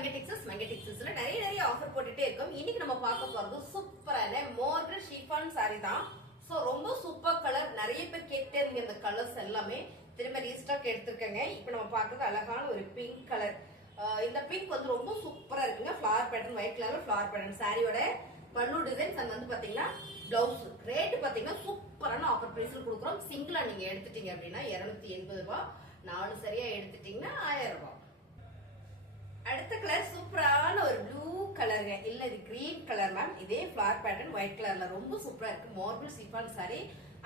மங்கெடிக்ஸஸ் மங்கெடிக்ஸஸ்ல நிறைய நிறைய ஆஃபர் போட்டுட்டே இருக்கும். இன்னைக்கு நம்ம பார்க்க போறது சூப்பரான மோர்கன் ஷிஃபான் சாரி தான். ஸோ ரொம்ப சூப்பர் கலர் நிறைய பேர் கேட்டே இருங்க இந்த கலர்ஸ் எல்லாமே. திரும்ப ரீஸ்டாக் எடுத்துருக்கேங்க. இப்போ நம்ம பார்க்கறது அழகான ஒரு பிங்க் கலர் இந்த பிங்க் வந்து ரொம்ப சூப்பரா இருக்குங்க. Flower pattern white colour flower pattern சாரியோட பல்லு டிசைன்ஸ் அண்ட் வந்து பாத்தீங்கன்னா பிளவுஸ் ரேட் பாத்தீங்கன்னா சூப்பரான ஆஃபர் பிரைஸ்ல கொடுக்குறோம். சிங்கிளா நீங்க எடுத்துட்டீங்க அப்படின்னா இருநூத்தி எண்பது ரூபாய். நாலு சரியா எடுத்துட்டீங்கன்னா ஆயிரம் ரூபாய். அடுத்த கலர் சூப்பரான ஒரு ப்ளூ கலருங்க இல்ல இது கிரீன் கலர் மேம் இதே ஃபிளவர் பேட்டர்ன் ஒயிட் கலர்ல ரொம்ப சூப்பரா இருக்கு. மார்பிள் சிஃபான் சாரி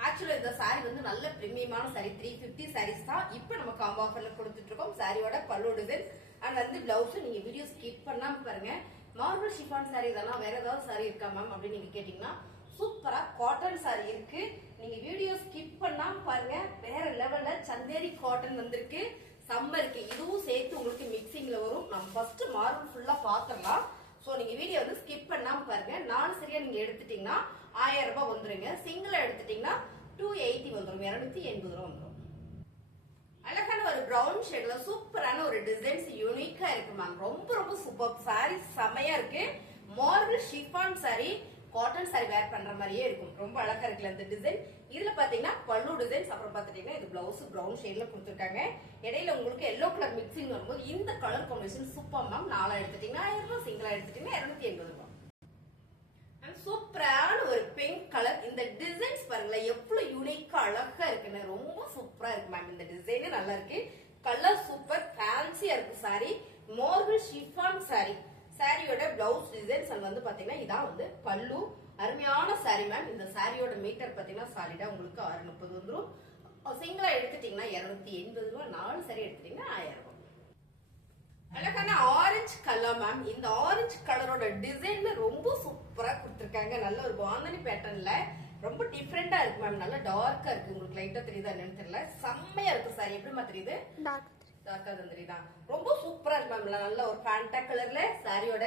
ஆக்சுவலா இந்த சாரி வந்து நல்ல பிரீமியமான சாரி த்ரீ பிப்டி சாரீஸ் தான் இப்போ நம்ம காம்போ ஆஃபர்ல கொடுத்துட்டு இருக்கோம். சாரியோட பல்லு டிசைன் அண்ட் வந்து பிளவுஸ் நீங்க வீடியோ ஸ்கிப் பண்ணாம பாருங்க. மார்பிள் ஷிஃபான் சாரி இதெல்லாம் வேற ஏதாவது சாரி இருக்கா மேம் அப்படின்னு நீங்க கேட்டீங்கன்னா சூப்பரா காட்டன் சாரி இருக்கு. நீங்க வீடியோ ஸ்கிப் பண்ணாம பாருங்க. வேற லெவல்ல சந்தேரி காட்டன் வந்திருக்கு. சம்மருக்கு இதுவும் சேர்த்து உங்களுக்கு மிக்சிங்ல வரும். நம்ம ஃபர்ஸ்ட் மார்பிள் ஃபுல்லா பாத்திரலாம். சோ நீங்க வீடியோ வந்து ஸ்கிப் பண்ணாம பாருங்க. நாலு சரியா நீங்க எடுத்துட்டீங்கன்னா ஆயிரம் ரூபாய் வந்துருங்க. சிங்கிளா எடுத்துட்டீங்கன்னா டூ எயிட்டி வந்துடும் இருநூத்தி எண்பது ரூபா வந்துடும் அழகான ஒரு ப்ரௌன் ஷேட்ல சூப்பரான ஒரு டிசைன்ஸ் யூனிக்கா இருக்கு மேம் ரொம்ப ரொம்ப சூப்பர் சாரி செமையா இருக்கு. Marble chiffon sari cotton sari wear பண்ற மாதிரியே இருக்கும். ரொம்ப அழகா இருக்குல்ல இந்த டிசைன் இதுல பாத்தீங்கன்னா பல்லு டிசைன்ஸ் அப்புறம் பாத்துட்டீங்கன்னா இது பிளவுஸ் ப்ரௌன் ஷேட்ல கொடுத்துருக்காங்க. இடையில உங்களுக்கு எல்லோ கலர் மிக்சிங் வரும்போது இந்த கலர் காம்பினேஷன் சூப்பர் மேம் நாலா எடுத்துட்டீங்கன்னா ஆயிரம் ரூபாய் சிங்கிளா எடுத்துட்டீங்கன்னா இருநூத்தி எண்பது ரூபாய். சூப்பரான ஒரு பிங்க் கலர் இந்த டிசைன்ஸ் பாருங்களேன் எவ்வளவு யூனிக்கா அழகா இருக்குன்னு. ரொம்ப சூப்பரா இருக்கு மேம் இந்த டிசைனே நல்லா இருக்கு. கலர் சூப்பர் ஃபேன்சியா இருக்கு சாரி மார்பிள் ஷிஃபான் சாரி சாரியோட பிளவுஸ் டிசைன்ஸ் அண்ட் வந்து பாத்தீங்கன்னா இதான் வந்து பல்லு. அருமையான சாரி மேம் இந்த சாரியோட மீட்டர் பாத்தீங்கன்னா சாலிடா உங்களுக்கு ஆறு முப்பது வந்துரும் சிங்கிளா எடுத்துட்டீங்கன்னா இருநூத்தி எண்பது ரூபா. நாலு சாரி எடுத்துட்டீங்கன்னா ஆயிரம் அழகான ஆரஞ்சு கலர் மேம் இந்த ஆரஞ்சு கலரோட டிசைன்ல ரொம்ப சூப்பரா கொடுத்துருக்காங்க. நல்ல ஒரு பாந்தனி பேட்டர்ன்ல ரொம்ப டிஃப்ரெண்டா இருக்கு மேம் நல்லா டார்க்கா இருக்கு. உங்களுக்கு லைட்டா தெரியுதா என்னன்னு தெரியல. செம்மையா இருக்கு சாரி எப்படிமா தெரியுது? டார்க்கா தெரியுதா. ரொம்ப சூப்பரா நம்மள நல்ல ஒரு ஃபேண்டா கலர்ல சாரியோட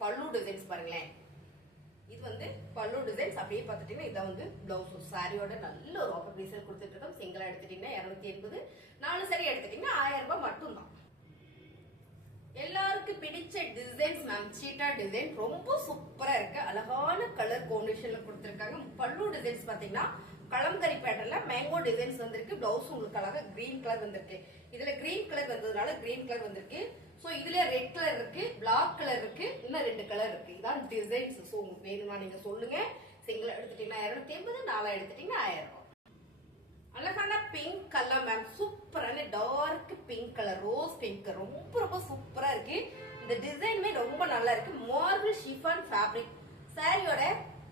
பல்லு டிசைன்ஸ் பாருங்களேன். இது வந்து பல்லு டிசைன்ஸ் அப்படியே பார்த்துட்டீங்கன்னா இதான் வந்து பிளவுஸ் சாரியோட நல்ல ஒரு ஆஃபர் பீஸில் கொடுத்துட்டு இருக்கோம். சிங்கிளா எடுத்துட்டீங்கன்னா இரநூத்தி எண்பது. நாலு சாரி எடுத்துட்டீங்கன்னா ஆயிரம் ரூபாய் மட்டும்தான். எல்லாருக்கும் பிடிச்ச டிசைன்ஸ் மேம் சீட்டா டிசைன் ரொம்ப சூப்பரா இருக்கு. அழகான கலர் காம்பினேஷன்ல கொடுத்துருக்காங்க. பல்லு டிசைன்ஸ் பாத்தீங்கன்னா கலம்கரி பேட்டர்ல மேங்கோ டிசைன்ஸ் வந்திருக்கு. பிளவுஸ் உங்களுக்கு அழகா கிரீன் கலர் வந்திருக்கு. இதுல கிரீன் கலர் வந்ததுனால கிரீன் கலர் வந்திருக்கு. ஸோ இதுல ரெட் கலர் இருக்கு பிளாக் கலர் இருக்கு இன்னும் ரெண்டு கலர் இருக்கு. இதான் டிசைன்ஸ் ஸோ உங்களுக்கு வேணுமா நீங்க சொல்லுங்க. சிங்கிள் எடுத்துட்டீங்கன்னா இரநூத்தி ஐம்பது நாலா எடுத்துட்டீங்கன்னா ஆயிரம். அழகான பிங்க் கலர் மேம் சூப்பரான dark pink colour rose pink ரொம்ப ரொம்ப சூப்பரா இருக்கு. இந்த டிசைனுமே ரொம்ப நல்லா இருக்கு. மார்பிள் ஷிஃபான் ஃபேப்ரிக் சாரியோட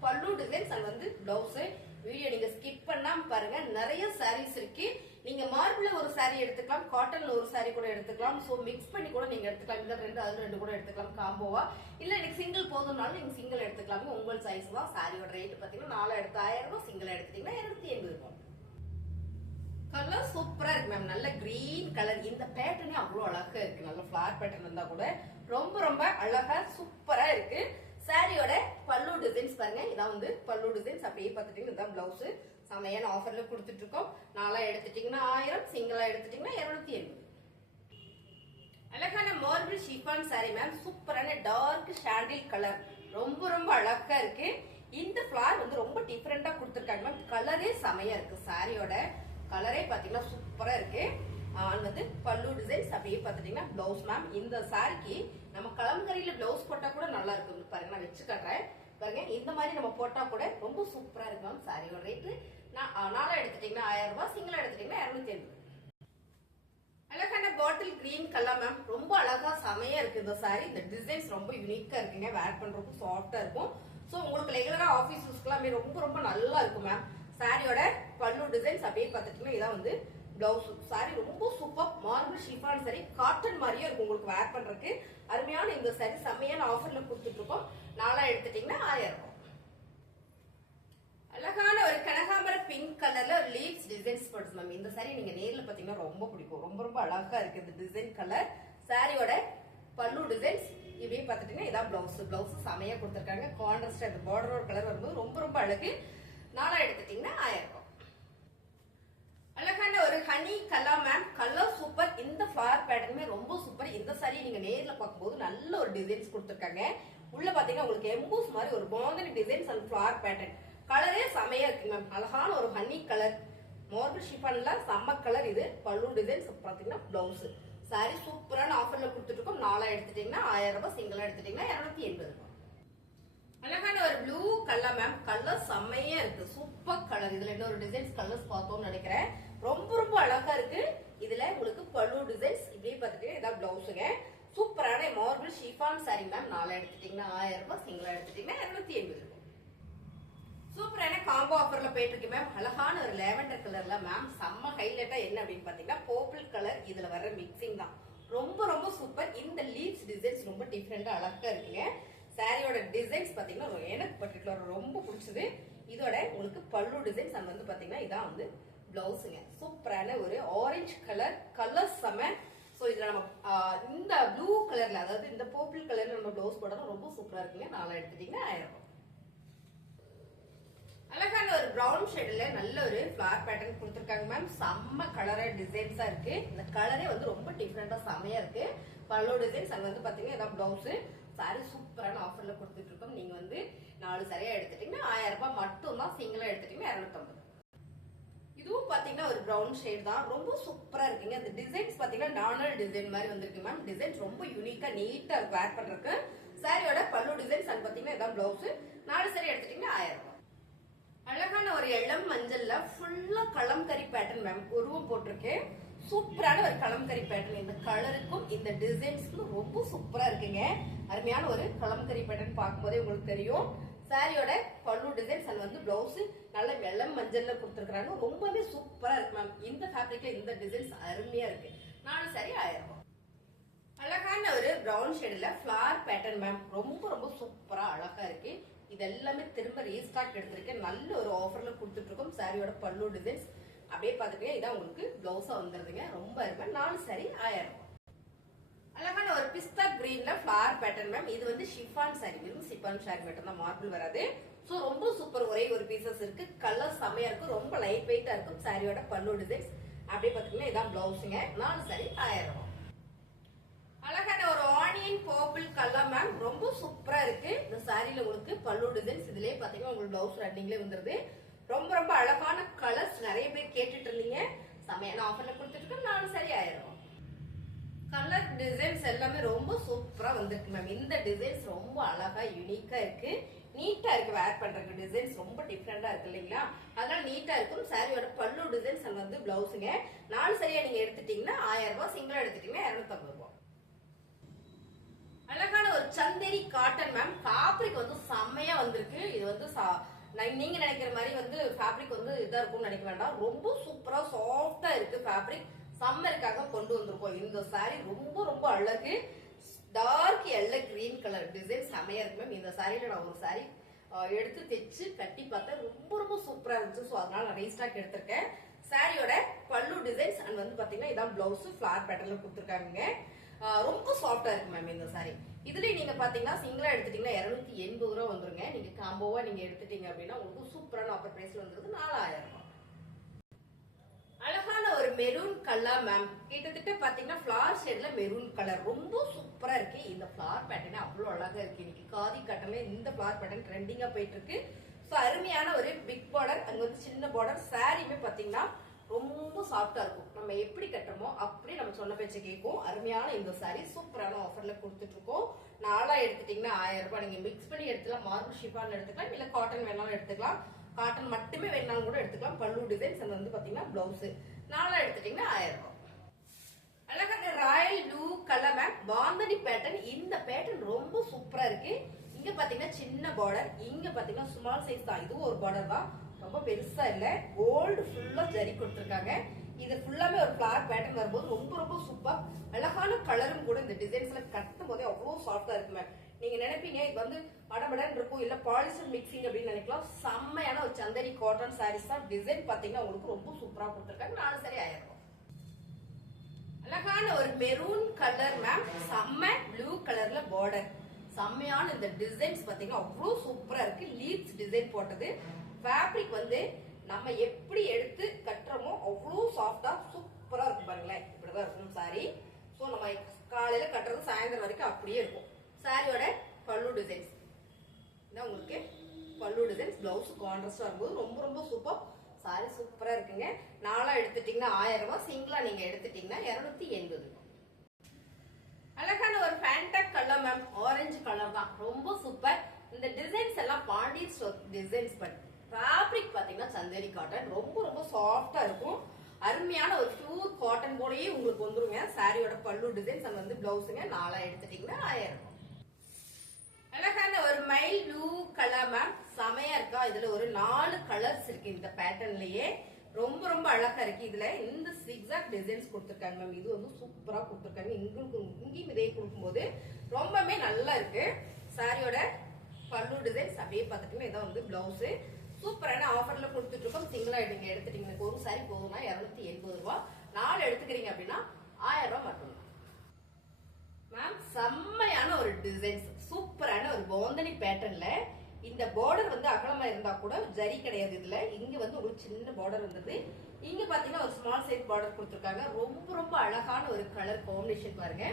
பல்லு டிசைன்ஸ் அண்ட் வந்து பிளவுஸ் வீடியோ நீங்க ஸ்கிப் பண்ணாம பாருங்க. நிறைய சாரீஸ் இருக்கு. நீங்க மார்பிள் ஒரு சாரி எடுத்துக்கலாம் காட்டன்ல ஒரு சாரி கூட எடுத்துக்கலாம். சோ மிக்ஸ் பண்ணி கூட நீங்க எடுத்துக்கலாம். இல்ல ரெண்டு அது ரெண்டு கூட எடுத்துக்கலாம் காம்போவா இல்ல எனக்கு சிங்கிள் போதும்னாலும் நீங்க சிங்கிள் எடுத்துக்கலாம். உங்கள் சைஸ் தான் சாரியோட ரேட் பாத்தீங்கன்னா நாலு எடுத்து ஆயிரம் ரூபாய் சிங்கிள் எடுத்துட்டீங்கன்னா இருநூத்தி எண்பது ரூபாய். கலர் சூப்பரா இருக்கு மேம் நல்ல கிரீன் கலர் இந்த பேட்டர்னே அவ்வளவு அழகா இருக்கு. நல்ல ஃபிளார் பேட்டர்ன் இருந்தா கூட ரொம்ப ரொம்ப அழகா சூப்பரா இருக்கு. சாரியோட பல்லு டிசைன்ஸ் பாருங்க. இதான் வந்து பல்லு டிசைன்ஸ் அப்படியே பார்த்துட்டீங்கன்னா இதான் பிளவுஸ் செமையான ஆஃபர்ல கொடுத்துட்டு இருக்கோம் நாலா எடுத்துட்டீங்கன்னா ஆயிரம் சிங்கிளா எடுத்துட்டீங்கன்னா இருநூத்தி எண்பது. அழகான மார்பிள் ஷிஃபான் சாரி மேம் சூப்பரான டார்க் ஷாண்டில் கலர் ரொம்ப ரொம்ப அழகா இருக்கு. இந்த ஃபிளார் வந்து ரொம்ப டிஃப்ரெண்டா கொடுத்துருக்காங்க மேம் கலரே செமையா இருக்கு. சாரியோட கலரே பாத்தீங்கன்னா சூப்பரா இருக்கு. ஆஹ் வந்து பல்லு டிசைன்ஸ் அப்படியே பார்த்துட்டீங்கன்னா பிளவுஸ் மேம் இந்த சாரிக்கு நம்ம கலம்கரியில பிளவுஸ் போட்டா கூட நல்லா இருக்கும். பாருங்க நான் வச்சு காட்டுறேன். பாருங்க இந்த மாதிரி நம்ம போட்டா கூட ரொம்ப சூப்பரா இருக்கு மேம் சாரியோட ரேட்டு நாலா எடுத்துட்டீங்கன்னா ஆயிரம் ரூபாய் சிங்கிளா எடுத்துட்டீங்கன்னா இருநூத்தி எண்பது அழகான பாட்டில் கிரீன் கலர் மேம் ரொம்ப அழகா செமையா இருக்கு இந்த சாரி இந்த டிசைன்ஸ் ரொம்ப யூனிக்கா இருக்குங்க. வேர் பண்றதுக்கு சாஃப்டா இருக்கும். ஸோ உங்களுக்கு ரெகுலரா ஆஃபீஸ் யூஸ்க்குலாமே ரொம்ப ரொம்ப நல்லா இருக்கும் மேம் சாரியோட பல்லு டிசைன்ஸ் அப்படியே பார்த்துட்டீங்கன்னா இதான் வந்து பிளவுஸ் சாரி ரொம்ப super marble chiffon sari cotton மாதிரியே இருக்கும் உங்களுக்கு வேர் பண்றதுக்கு. அருமையான இந்த சாரி செம்மையான ஆஃபர்ல கொடுத்துட்டு இருக்கோம். நாளா எடுத்துட்டீங்கன்னா ஆயிரம் ரூபாய் அழகான ஒரு கனகாம்பர பிங்க் கலர்ல ஒரு லீவ்ஸ் டிசைன்ஸ் போட்டு மேம் இந்த சாரி நீங்க நேர்ல பாத்தீங்கன்னா ரொம்ப பிடிக்கும். ரொம்ப ரொம்ப அழகா இருக்கு இந்த டிசைன் கலர் சாரியோட பல்லு டிசைன்ஸ் இப்படியே பாத்துட்டீங்கன்னா இதான் பிளவுஸ் பிளவுஸ் செமையா கொடுத்துருக்காங்க. கான்ட்ராஸ்ட் அந்த பார்டர் கலர் வரும்போது ரொம்ப ரொம்ப அழகு. நாளா எடுத்துட்டீங்கன்னா ஆயிரம். அழகான ஒரு honey colour ma'am colour super இந்த ஃபிளவர் பேட்டர்னுமே ரொம்ப சூப்பர் இந்த சாரி நீங்க நேர்ல பார்க்கும்போது நல்ல ஒரு டிசைன்ஸ் கொடுத்துருக்காங்க. உள்ள பாத்தீங்கன்னா உங்களுக்கு எம்போஸ் மாதிரி ஒரு bandhani designs and flower pattern கலரே செமையா இருக்கு மேம் அழகான ஒரு ஹனி கலர் மார்பிள் ஷிஃபான்ல செம்ம கலர் இது. பல்லு டிசைன்ஸ் பாத்தீங்கன்னா பிளவுஸ் சாரி சூப்பரான ஆஃபர்ல கொடுத்துட்டு இருக்கோம் நாலா எடுத்துட்டீங்கன்னா ஆயிரம் ரூபாய் சிங்கிளா எடுத்துட்டீங்கன்னா இருநூத்தி எண்பது ரூபாய். அழகான ஒரு ப்ளூ கலர் மேம் கலர் செம்மையா இருக்கு. சூப்பர் கலர் இதுல இன்னொரு டிசைன்ஸ் கலர்ஸ் பார்த்தோம்னு நினைக்கிறேன். ரொம்ப ரொம்ப அழகா இருக்கு. இதுல உங்களுக்கு பல்லு டிசைன்ஸ் இப்படி பார்த்துட்டு இதான் பிளவுஸுங்க சூப்பரான மார்பிள் ஷிஃபான் சாரி மேம் நாலு எடுத்துட்டீங்கன்னா ஆயிரம் ரூபாய் சிங்கிளா எடுத்துட்டீங்கன்னா இருநூத்தி எண்பது ரூபாய். சூப்பரான காம்போ ஆஃபர்ல போயிட்டு இருக்கு மேம் அழகான ஒரு லேவெண்டர் கலர்ல மேம் செம்ம ஹைலைட்டா என்ன அப்படின்னு பாத்தீங்கன்னா பர்பிள் கலர் இதுல வர மிக்சிங் தான். ரொம்ப ரொம்ப சூப்பர் இந்த லீவ்ஸ் டிசைன்ஸ் ரொம்ப டிஃப்ரெண்டா அழகா இருக்குங்க. சாரியோட டிசைன்ஸ் பாத்தீங்கன்னா எனக்கு பர்டிகுலர் ரொம்ப பிடிச்சது. இதோட உங்களுக்கு பல்லு டிசைன்ஸ் அங்க வந்து பாத்தீங்கன்னா இதான் வந்து பிளவுஸுங்க சூப்பரான ஒரு ஆரஞ்சு கலர் கலர் செம ஸோ இதுல நம்ம இந்த ப்ளூ கலர்ல அதாவது இந்த பர்பிள் கலர்ல நம்ம பிளவுஸ் போடணும் ரொம்ப சூப்பரா இருக்குங்க. நாளா எடுத்துட்டீங்கன்னா ஆயிரம் ரூபாய். அழகான ஒரு ப்ரௌன் ஷேட்ல நல்ல ஒரு ஃபிளார் பேட்டர்ன் கொடுத்துருக்காங்க மேம் செம்ம கலரா டிசைன்ஸா இருக்கு. இந்த கலரே வந்து ரொம்ப டிஃப்ரெண்டா செமையா இருக்கு. பல்லோ டிசைன்ஸ் அங்க வந்து பாத்தீங்கன்னா இதான் பிளவுஸ் சாரி சூப்பரான ஆஃபர்ல கொடுத்துட்டு இருக்கோம். நீங்க வந்து நாலு சரியா எடுத்துட்டீங்கன்னா ஆயிரம் ரூபாய் மட்டும் தான் சிங்கிளா எடுத்துட்டீங்கன்னா இரநூத்தம்பது. இதுவும் பாத்தீங்கன்னா ஒரு ப்ரௌன் ஷேட் தான். ரொம்ப சூப்பரா இருக்குங்க. அந்த டிசைன்ஸ் பாத்தீங்கன்னா நார்மல் டிசைன் மாதிரி வந்திருக்கு மேம் டிசைன்ஸ் ரொம்ப யூனிக்கா நீட்டா வேர் பண்றதுக்கு. சாரியோட பல்லு டிசைன்ஸ் அண்ட் பாத்தீங்கன்னா இதான் பிளவுஸ் நாலு சரி எடுத்துட்டீங்கன்னா ஆயிரம் அழகான ஒரு இளம் மஞ்சள்ல ஃபுல்லா கலம்கரி பேட்டர்ன் மேம் உருவம் போட்டிருக்கேன் சூப்பரான ஒரு கலம்கரி பேட்டர்ன் இந்த கலருக்கும் இந்த டிசைன்ஸ்க்கும் ரொம்ப சூப்பரா இருக்குங்க. அருமையான ஒரு கலம்கரி பேட்டர்ன் பார்க்கும்போதே உங்களுக்கு தெரியும். சாரியோட பல்லு டிசைன்ஸ் அண்ட் வந்து பிளவுஸ் நல்ல வெள்ளம் மஞ்சள்ல கொடுத்துருக்காங்க ரொம்பவே சூப்பரா இருக்கு மேம் இந்த ஃபேப்ரிக்ல இந்த டிசைன்ஸ் அருமையா இருக்கு. நாலு சாரி ஆயிரம் அழகான ஒரு ப்ரௌன் ஷேட்ல ஃப்ளார் பேட்டர்ன் மேம் ரொம்ப ரொம்ப சூப்பரா அழகா இருக்கு. இது எல்லாமே திரும்ப ரீஸ்டாக் எடுத்திருக்கேன். நல்ல ஒரு ஆஃபர்ல கொடுத்துட்டு இருக்கோம் சாரியோட பல்லு டிசைன்ஸ் அப்படியே பார்த்துட்டீங்க இதான் உங்களுக்கு பிளவுஸா வந்துருதுங்க. ரொம்ப அருமை. நாலு சாரி ஆயிரம். ரூபாய் அழகான ஒரு பிஸ்தா கிரீன்ல ஃபிளார் பேட்டர்ன் மேம் இது வந்து ஷிஃபான் சாரி வெறும் ஷிஃபான் சாரி மட்டும் தான் மார்பிள் வராது. சோ ரொம்ப சூப்பர் ஒரே ஒரு பீசஸ் இருக்கு. கலர் செமையா இருக்கும். ரொம்ப லைட் வெயிட்டா இருக்கும். சாரியோட பல்லு டிசைன்ஸ் அப்படியே பாத்தீங்கன்னா இதான் பிளவுஸுங்க நாலு சாரி ஆயிரம். அழகான ஒரு ஆனியன் பர்பிள் கலர் மேம் ரொம்ப சூப்பரா இருக்கு. இந்த சாரியில உங்களுக்கு பல்லு டிசைன்ஸ் இதுலயே பாத்தீங்கன்னா உங்களுக்கு பிளவுஸ் ரன்னிங்லேயே வந்துருது. ரொம்ப ரொம்ப அழகான கலர்ஸ் நிறைய பேர் கேட்டுட்டு இருந்தீங்க. செமையான ஆஃபர்ல கொடுத்துட்டு இருக்கோம். நாலு சரி ஆயிரும். கலர் டிசைன்ஸ் எல்லாமே ரொம்ப சூப்பரா வந்திருக்கு மேம் இந்த டிசைன்ஸ் ரொம்ப அழகா யூனிக்கா இருக்கு. நீட்டா இருக்கு. வேர் பண்றதுக்கு டிசைன்ஸ் ரொம்ப டிஃப்ரெண்டா இருக்கு இல்லைங்களா? அதனால நீட்டா இருக்கும். சாரியோட பல்லு டிசைன்ஸ் வந்து பிளவுஸுங்க நாலு சரியா நீங்க எடுத்துட்டீங்கன்னா ஆயிரம் ரூபாய் சிங்கிளா எடுத்துட்டீங்கன்னா இரநூத்தம்பது ரூபாய். அழகான ஒரு சந்தேரி காட்டன் மேம் ஃபேப்ரிக் வந்து செம்மையா வந்திருக்கு. இது வந்து சா- நீங்க நினைக்கிற மாதிரி வந்து ஃபேப்ரிக் வந்து இதா இருக்கும்னு நினைக்க வேண்டாம். ரொம்ப சூப்பரா சாஃப்டா இருக்கு ஃபேப்ரிக் சம்மருக்காக கொண்டு வந்திருக்கோம். இந்த சாரி ரொம்ப ரொம்ப அழகு. டார்க் எல்ல கிரீன் கலர் டிசைன் செம்மையா இருக்கு மேம் இந்த சாரியில நான் ஒரு சாரி எடுத்து தைச்சு கட்டி பார்த்தேன். ரொம்ப ரொம்ப சூப்பரா இருந்துச்சு. ஸோ அதனால நான் ரீஸ்டாக் எடுத்திருக்கேன். சாரியோட பல்லு டிசைன்ஸ் அண்ட் வந்து பாத்தீங்கன்னா இதான் பிளவுஸ் ஃபிளார் பேட்டர்ல கொடுத்துருக்காங்க ரொம்ப சாஃப்டா இருக்கு மேம் இந்த சாரி இதுல நீங்க பாத்தீங்கன்னா சிங்கிளா எடுத்துட்டீங்கன்னா இருநூத்தி எண்பது ரூபா வந்துருங்க. நீங்க காம்போவா நீங்க எடுத்துட்டீங்க அப்படின்னா உங்களுக்கு சூப்பரான ஆஃபர் பிரைஸ்ல வந்துருது. நாலாயிரம் ரூபாய் அழகான ஒரு மெரூன் கலர் மேம் கிட்டத்தட்ட பாத்தீங்கன்னா ஃபிளார் ஷேட்ல மெரூன் கலர் ரொம்ப சூப்பரா இருக்கு. இந்த ஃபிளார் பேட்டர்ன் அவ்வளவு அழகா இருக்கு. இன்னைக்கு காதி கட்டமே இந்த ஃபிளார் பேட்டர்ன் ட்ரெண்டிங்கா போயிட்டு இருக்கு. ஸோ அருமையான ஒரு பிக் பார்டர் அங்க வந்து சின்ன பார்டர் சாரியுமே பாத்தீங்கன்னா ரொம்ப சாஃப்டா இருக்கும். நம்ம எப்படி கட்டுறோமோ அப்படி நம்ம சொன்ன பேச்சை கேட்கும். அருமையான இந்த சாரி சூப்பரான ஆஃபர்ல கொடுத்துட்டு இருக்கோம் நாளா எடுத்துட்டீங்கன்னா ஆயிரம் ரூபாய். நீங்க மிக்ஸ் பண்ணி எடுத்துக்கலாம். மார்பிள் ஷிஃபான் எடுத்துக்கலாம். இல்ல காட்டன் வேணாலும் எடுத்துக்கலாம். காட்டன் மட்டுமே வேணாலும் கூட எடுத்துக்கலாம். பல்லு டிசைன்ஸ் அது வந்து பாத்தீங்கன்னா பிளவுஸ் நாளா எடுத்துட்டீங்கன்னா ஆயிரம் ரூபாய். அழகான royal blue colour ma'am bandhani pattern இந்த பேட்டர்ன் ரொம்ப சூப்பரா இருக்கு. இங்க பாத்தீங்கன்னா சின்ன பார்டர் இங்க பாத்தீங்கன்னா ஸ்மால் சைஸ் தான். இதுவும் ஒரு பார்டர் தான். ரொம்ப பெருசா இல்ல. கோல்டு ஃபுல்லா ஜரி கொடுத்துருக்காங்க. இது ஃபுல்லாமே ஒரு ஃபிளார் பேட்டர்ன் வரும்போது ரொம்ப ரொம்ப சூப்பர் அழகான கலரும் கூட இந்த டிசைன்ஸ்ல கட்டும் போதே அவ்வளவு சாஃப்டா இருக்கு மேம் நீங்க நினைப்பீங்க இது வந்து மடமடன் இருக்கும் இல்ல பாலிஸ்டர் மிக்சிங் அப்படின்னு நினைக்கலாம். செம்மையான ஒரு சந்தரி காட்டன் சாரீஸ் தான். டிசைன் பாத்தீங்கன்னா உங்களுக்கு ரொம்ப சூப்பரா கொடுத்துருக்காங்க. நாலு சரி ஆயிரம். அழகான ஒரு மெரூன் கலர் மேம் செம்ம ப்ளூ கலர்ல பார்டர் செம்மையான இந்த டிசைன்ஸ் பாத்தீங்கன்னா அவ்வளோ சூப்பரா இருக்கு. லீட்ஸ் டிசைன் போட்டது. ஃபேப்ரிக் வந்து நம்ம எப்படி எடுத்து கட்டுறோமோ அவ்வளோ சாஃப்டா சூப்பரா இருக்கும் பாருங்களேன். இப்படிதான் இருக்கும் சாரி ஸோ நம்ம காலையில கட்டுறது சாயந்தரம் வரைக்கும் அப்படியே இருக்கும். சாரியோட பல்லு டிசைன்ஸ் இதான் உங்களுக்கு பல்லு டிசைன்ஸ் பிளவுஸ் கான்ட்ராஸ்டா இருக்கும்போது ரொம்ப ரொம்ப சூப்பர் சாரி சூப்பரா இருக்குங்க. நாளா எடுத்துட்டீங்கன்னா ஆயிரம் ரூபாய் சிங்கிளா நீங்க எடுத்துட்டீங்கன்னா இருநூத்தி எண்பது அழகான ஒரு ஃபேண்டக் கலர் மேம் ஆரஞ்சு கலர் தான். ரொம்ப சூப்பர் இந்த டிசைன்ஸ் எல்லாம் பாண்டி டிசைன்ஸ் பட். ஃபேப்ரிக் பார்த்தீங்கன்னா சந்தேரி காட்டன் ரொம்ப ரொம்ப சாஃப்டா இருக்கும். அருமையான ஒரு பியூர் காட்டன் போலயே உங்களுக்கு வந்துருங்க. சாரியோட பல்லு டிசைன்ஸ் அது வந்து பிளவுஸுங்க நாலா எடுத்துட்டீங்கன்னா ஆயிரம். அழகான ஒரு மைல் ப்ளூ கலர் மேம் செமையா இருக்கா? இதுல ஒரு நாலு கலர்ஸ் இருக்கு இந்த பேட்டர்ன்லயே ரொம்ப ரொம்ப அழகா இருக்கு. இதுல இந்த சிக்ஸாக் டிசைன்ஸ் கொடுத்துருக்காங்க மேம் இது வந்து சூப்பரா கொடுத்துருக்காங்க. இங்கும் இங்கேயும் இதே கொடுக்கும்போது ரொம்பவே நல்லா இருக்கு. சாரியோட பல்லு டிசைன்ஸ் அப்படியே பார்த்துட்டீங்கன்னா இதான் வந்து பிளவுஸ் சூப்பரான ஆஃபர்ல கொடுத்துட்டு இருக்கோம் சிங்கிளா நீங்க எடுத்துட்டீங்க ஒரு சாரி போதும்னா இருநூத்தி எண்பது ரூபாய் நாலு எடுத்துக்கிறீங்க அப்படின்னா ஆயிரம் ரூபாய் மட்டும்தான் மேம் செம்மையான ஒரு டிசைன்ஸ் சூப்பரான ஒரு போந்தனி பேட்டர்ன்ல இந்த பார்டர் வந்து அகலமா இருந்தா கூட ஜரி கிடையாது இதுல. இங்க வந்து ஒரு சின்ன பார்டர் வந்தது இங்க பாத்தீங்கன்னா ஒரு ஸ்மால் சைஸ் பார்டர் கொடுத்துருக்காங்க. ரொம்ப ரொம்ப அழகான ஒரு கலர் காம்பினேஷன் பாருங்க.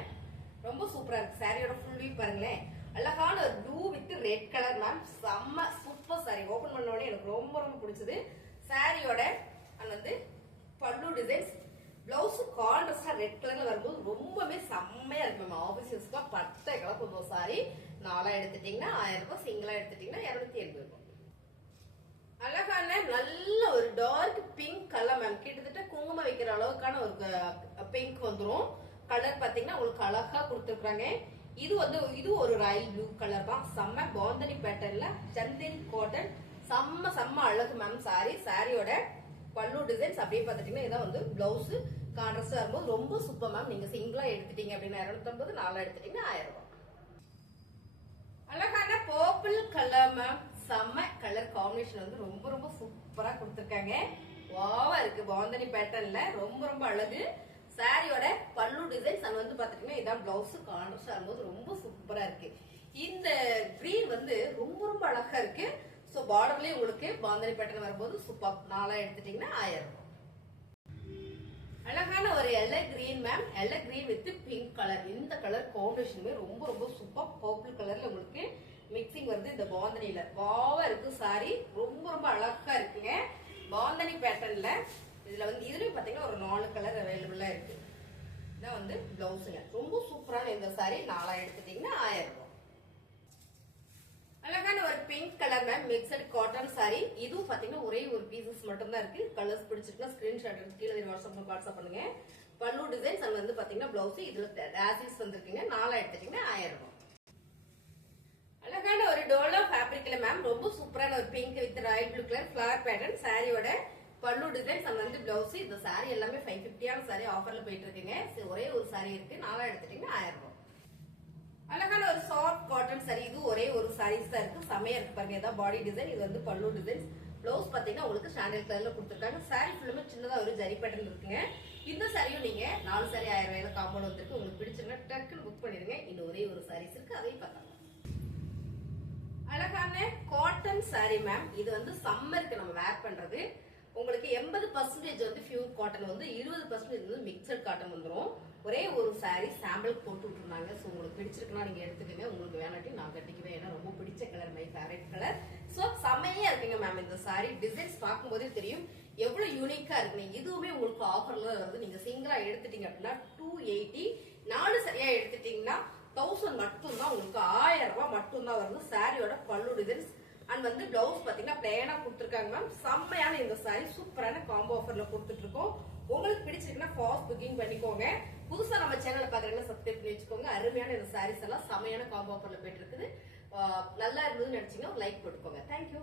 ரொம்ப சூப்பரா இருக்கு. சாரியோட ஃபுல் வியூ பாருங்களேன். அழகான ஒரு blue with red colour ma'am செம்ம சூப்பர் சாரி ஓபன் பண்ண உடனே எனக்கு ரொம்ப ரொம்ப பிடிச்சது. சாரியோட அது வந்து பல்லு டிசைன்ஸ் பிளவுஸ் கான்ட்ரஸ்டா ரெட் கலர்ல வரும்போது ரொம்பவே செம்மையா இருக்கு மேம் ஆபீசஸ்க்கு பத்து கலர் கொஞ்சம் சாரி நாலா எடுத்துட்டீங்கன்னா ஆயிரம் ரூபாய் சிங்கிளா எடுத்துட்டீங்கன்னா இருநூத்தி எண்பது ரூபாய். அழகான நல்ல ஒரு டார்க் பிங்க் கலர் மேம் கிட்டத்தட்ட குங்குமம் வைக்கிற அளவுக்கான ஒரு பிங்க் வந்துடும் கலர் பாத்தீங்கன்னா உங்களுக்கு அழகா கொடுத்துருக்காங்க இது வந்து இது ஒரு ராயல் ப்ளூ கலர் தான். செம்ம பாந்தனி பேட்டர்ன்ல சந்தின் காட்டன் செம்ம செம்ம அழகு மேம் சாரி சாரியோட பல்லு டிசைன்ஸ் அப்படியே பார்த்துட்டீங்கன்னா இதான் வந்து பிளவுஸ் கான்ட்ரஸ்டா இருக்கும்போது ரொம்ப சூப்பர் மேம் நீங்க சிங்கிளா எடுத்துட்டீங்க அப்படின்னா இருநூத்தம்பது நாலா எடுத்துட்டீங்கன்னா ஆயிரம் ரூபாய். அழகான பர்பிள் கலர் மேம் செம்ம கலர் காம்பினேஷன் வந்து ரொம்ப ரொம்ப சூப்பரா கொடுத்துருக்காங்க. வாவா இருக்கு பாந்தனி பேட்டர்ன்ல ரொம்ப ரொம்ப அழகு. சாரியோட பல்லு டிசைன்ஸ் அது வந்து பாத்துட்டீங்கன்னா இதான் பிளவுஸ் கான்ட்ரஸ்ட் ஆகும்போது ரொம்ப சூப்பரா இருக்கு. இந்த கிரீன் வந்து ரொம்ப ரொம்ப அழகா இருக்கு. ஸோ பார்டர்லயே உங்களுக்கு பாந்தனி பேட்டர்ன் வரும்போது சூப்பர் நாளா எடுத்துட்டீங்கன்னா ஆயிரம் ரூபாய். அழகான ஒரு yellow green ma'am yellow green with pink colour இந்த கலர் காம்பினேஷனுமே ரொம்ப ரொம்ப சூப்பர் பர்பிள் கலர்ல உங்களுக்கு மிக்சிங் வருது இந்த பாந்தனில வாவா இருக்கு சாரி ரொம்ப ரொம்ப அழகா இருக்குங்க. பாந்தனி பேட்டர்ன்ல இதுல வந்து இதுலயும் பாத்தீங்கன்னா ஒரு நாலு கலர் அவைலபிளா இருக்கு. இதான் வந்து பிளவுஸுங்க ரொம்ப சூப்பரான இந்த சாரி நாலா எடுத்துட்டீங்கன்னா ஆயிரம் ரூபாய். அழகான ஒரு pink colour ma'am mixed cotton sari இதுவும் பாத்தீங்கன்னா ஒரே ஒரு பீசஸ் மட்டும் தான் இருக்கு. கலர்ஸ் பிடிச்சிருக்குன்னா ஸ்கிரீன்ஷாட் எடுத்து கீழே வாட்ஸ்அப்ல வாட்ஸ்அப் பண்ணுங்க. பல்லு டிசைன்ஸ் அங்க வந்து பாத்தீங்கன்னா பிளவுஸ் இதுல டேசிஸ் வந்திருக்கீங்க. நாலா எடுத்துட்டீங்கன்னா ஆயிரம் ரூபாய். அழகான ஒரு டோலோ ஃபேப்ரிக்ல மேம் ரொம்ப சூப்பரான ஒரு pink with royal blue colour flower pattern சாரியோட பல்லு டிசைன்ஸ் அங்க வந்து பிளவுஸ் இந்த சாரி எல்லாமே ஃபைவ் ஃபிஃப்டியான சாரி ஆஃபர்ல போயிட்டு இருக்குங்க சரி, ஒரே ஒரு சாரி இருக்கு. நாலா எடுத்துட்டீங்கன்னா ஆயிரம் ரூபாய். அழகான ஒரு சாஃப்ட் காட்டன் சாரி இது ஒரே ஒரு சாரீஸ் தான் இருக்கு. செமையா இருக்கு பாருங்க. இதான் பாடி டிசைன் இது வந்து பல்லு டிசைன்ஸ் ப்ளவுஸ் பாத்தீங்கன்னா உங்களுக்கு ஸ்டாண்டர்ட் கலர்ல கொடுத்துருக்காங்க. சாரி ஃபுல்லுமே சின்னதா ஒரு ஜரி பேட்டர்ன் இருக்குங்க. இந்த சாரியும் நீங்க நாலு சாரி ஆயிரம் ரூபாயில காம்பவுண்ட் வந்திருக்கு. உங்களுக்கு பிடிச்சிருந்தா டக்குன்னு புக் பண்ணிருங்க இன்னும் ஒரே ஒரு சாரீஸ் இருக்கு. அதையும் பார்த்தாங்க அழகான காட்டன் சாரி மேம் இது வந்து சம்மருக்கு நம்ம வேர் பண்றது. உங்களுக்கு எண்பது பர்சன்டேஜ் வந்து பியூர் காட்டன் வந்து இருபது பர்சன்டேஜ் வந்து மிக்சட் காட்டன் வந்துடும் ஒரே ஒரு சாரீ சாம்பிள் போட்டு விட்டுருந்தாங்க. ஸோ உங்களுக்கு பிடிச்சிருக்குன்னா நீங்க எடுத்துக்கங்க. உங்களுக்கு வேணாட்டி நான் கட்டிக்குவேன். ஏன்னா ரொம்ப பிடிச்ச colour my favourite colour so செம்மையா இருக்குங்க மேம் இந்த saree. டிசைன்ஸ் பார்க்கும்போதே தெரியும். எவ்வளவு யூனிக்கா இருக்கு இதுவுமே உங்களுக்கு ஆஃபர்ல வருது நீங்க சிங்கிளா எடுத்துட்டீங்க அப்படின்னா டூ எயிட்டி நாலு சரியா எடுத்துட்டீங்கன்னா தௌசண்ட் மட்டும் தான் உங்களுக்கு ஆயிரம் ரூபாய் மட்டும்தான் வருது. சாரியோட பல்லு டிசைன்ஸ் அண்ட் வந்து பிளவுஸ் பாத்தீங்கன்னா பிளேனா கொடுத்துருக்காங்க மேம் செம்மையான இந்த சாரி சூப்பரான காம்போ ஆஃபர்ல கொடுத்துட்டு இருக்கோம் உங்களுக்கு பிடிச்சிருக்குன்னா ஃபாஸ்ட் புக்கிங் பண்ணிக்கோங்க. புதுசா நம்ம சேனலை பாக்குறீங்கன்னா சப்ஸ்கிரைப் பண்ணி வச்சுக்கோங்க. அருமையான இந்த சாரீஸ் எல்லாம் செம்மையான காம்போ ஆஃபர்ல போயிட்டு இருக்குது. நல்லா இருந்ததுன்னு நினைச்சீங்கன்னா லைக் போட்டுக்கோங்க. தேங்க்யூ